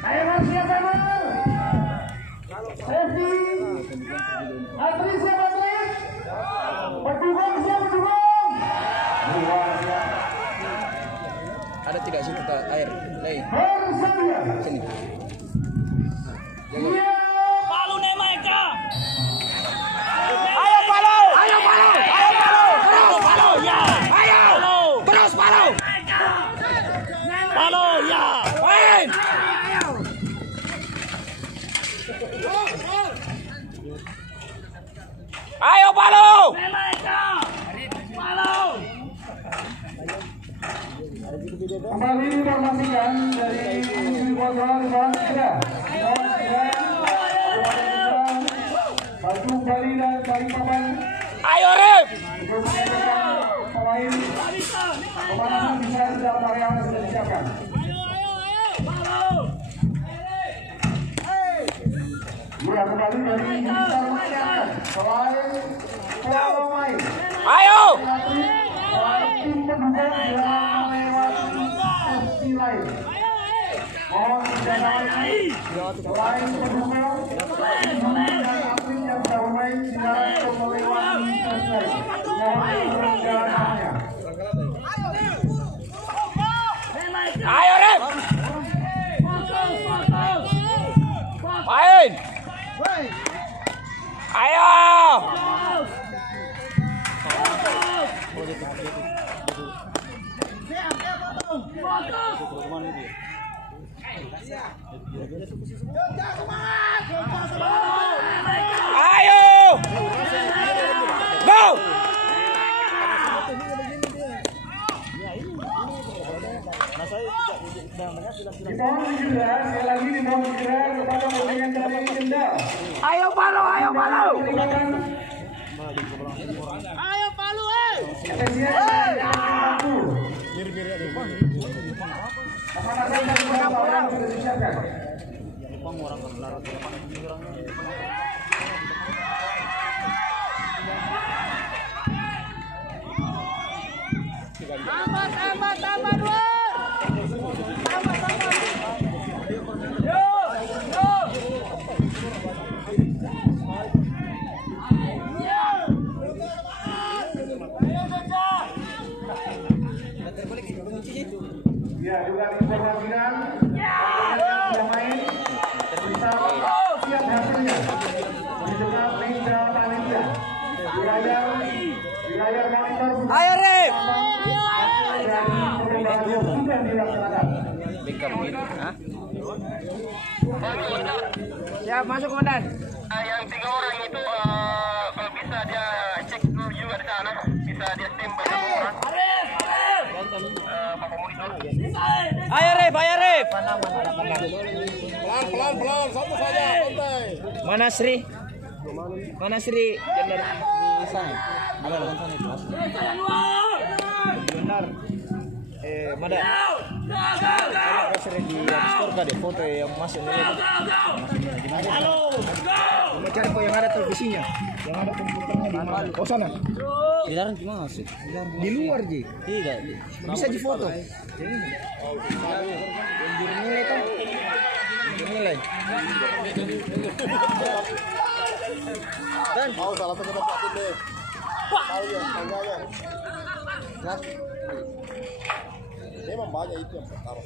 Ayo Mas, siapa Mas? Resi, Atri siapa Atri? Pendukung siapa pendukung? Ada tidak sih kita air? Lei. Sini. Iya. Palu Nemaika. Ayo Palu. Ayo Palu. Ayo Palu. Terus Palu ya. Ayo. Palu. Terus Palu. Palu ya. Main. Ayo Palu. Nemaika. Palu. Kembali informasikan dari Kuasa Bangsa, Batu Bali dan Balikpapan. Ayo Rip. Untuk menyediakan pemain pemanasan bisa sedang area sudah disiapkan. Ya, kembali dari Indonesia menyiapkan selain pemain. Ayo. Selain tim pendukung yang melewati sesi lain. Mohon dijaga selain pendukung dan atlet yang sudah bermain silakan melewati sesi lain. Mohon dijaga. Ayo Rip. Main. Ayo. Ayo. Go. Dimohon segera, sekali lagi dimohon segera kepada pemain dari Kendal. Ayo Palu. Ayo Palu. Ayo Palu Pemanasan dan pemanasan sudah disiapkan. Tambah dua. Ya, juga informasikan yang sudah main bisa siap hasilnya di dekat Linda Panitia di layar monitor. Ayo Rip. Sudah dilaksanakan. Siap masuk komandan. Yang 3 orang itu kalau bisa dia cek dulu juga di sana, bisa dia standby sama orang. Bapak monitor. Ayo Rip. Pelan, satu saja, santai. Mana Sri? Mana Sri? Benar di sana. Ada di sana itu. Benar. Mada. Ada Sri di store ada foto yang masuk ini. Halo. Mencari kok yang ada televisinya, yang ada komputernya di mana? Oh sana. Di dalam gimana sih? Di luar Ji. Tidak. Bisa di foto. Nilai kan? Nilai. Dan Mau salah satu dapat deh. Tahu ya, tanya. Memang banyak itu yang perkara.